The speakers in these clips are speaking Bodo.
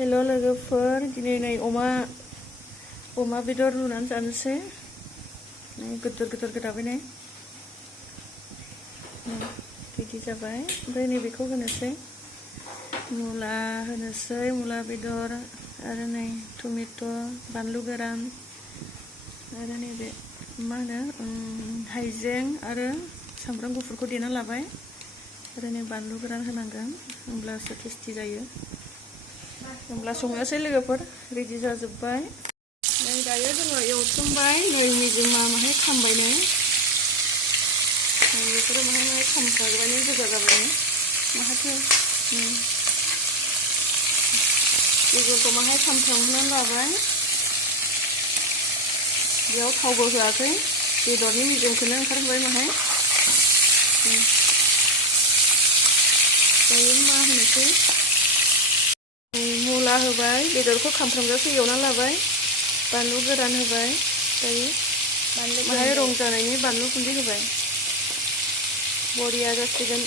हेल' लोगोफोर, दिनै नै अमा बेदर रुनानै जानोसै। गिदिर गिदिर गोदाबाय नै बिदि जाबाय। ओमफ्राय नैबेखौ होनोसै, मुला होनोसै, मुला बेदर आरो नै टमेट', बानलु गोरान आरो नैबे मा होनो हाइजें आरो सामब्राम गुफुरखौ देना लाबाय आरो नै बानलु गोरान होनांगोन, होमब्लासो टेस्टि जायो। होमब्ला संनोसै लोगोफोर, रेडि जाजोब्बाय। नै दायो जोङो एवथ्रमबाय, नै मेजेमा माहाय खामबाय नै बेफोरो माहाय खामखाजोब्बाय, गोजा जाबाय माहाथो बेगरखौ माहाय खामखांनानै लाबाय। बेयाव थावबो होआखै, बेदरनि मेजेमखौनो ओंखारहोबाय माहाय। दायो मा होनोसै, मुला होबाय, बेदरखौ खामफ्रामजासे एवना लाबाय, बानलु गोरान होबाय, दायो माहाय रं जानायनि बानलु गुन्दै होबाय, बरिया जासिगोन।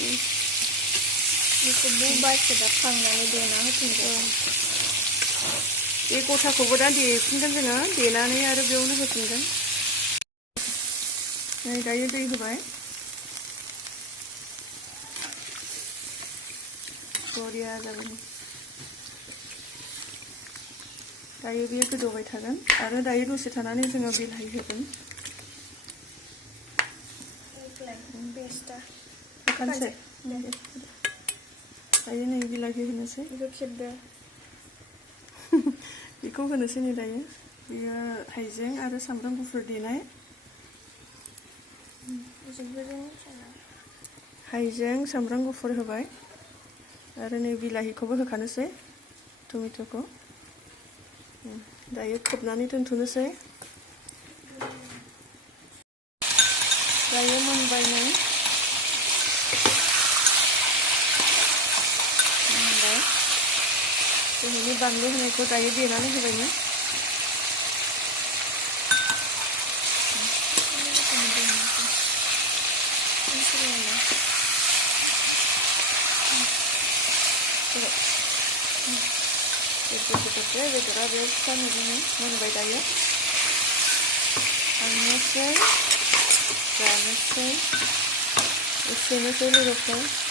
बेखौ बुबासो दा खांनानै देना होफिनगोन। बे गथाखौबो दा देफिनगोन जोङो, देनानै आरो बेयावनो होफिनगोन। नै दायो दै होबाय, बरिया जागोन। दायो बेयो गोदौबाय थागोन आरो दायो दसे थानानै जोङो बिलाहि होगोन। होखानोसै दायो नै बिलाहि होनोसै, बेखौ खेबदो। बेखौ होनोसै नै दायो, बेयो हाइजें आरो सामब्राम गुफुर देनाय, हाइजें सामब्राम गुफुर होबाय आरो नै बिलाहिखौबो होखानोसै, टमेट'खौ। दायो खोबनानै दोनथ'नोसै। दायो मोनबाय नै, मोनबाय। दहायनि बानलु होनायखौ दायो देनानै होबायनो। बेदरा बेयाव फिसा नुदों, मोनबाय दायो। खांनोसै, जानोसै, एसेनोसै लोगोफोर।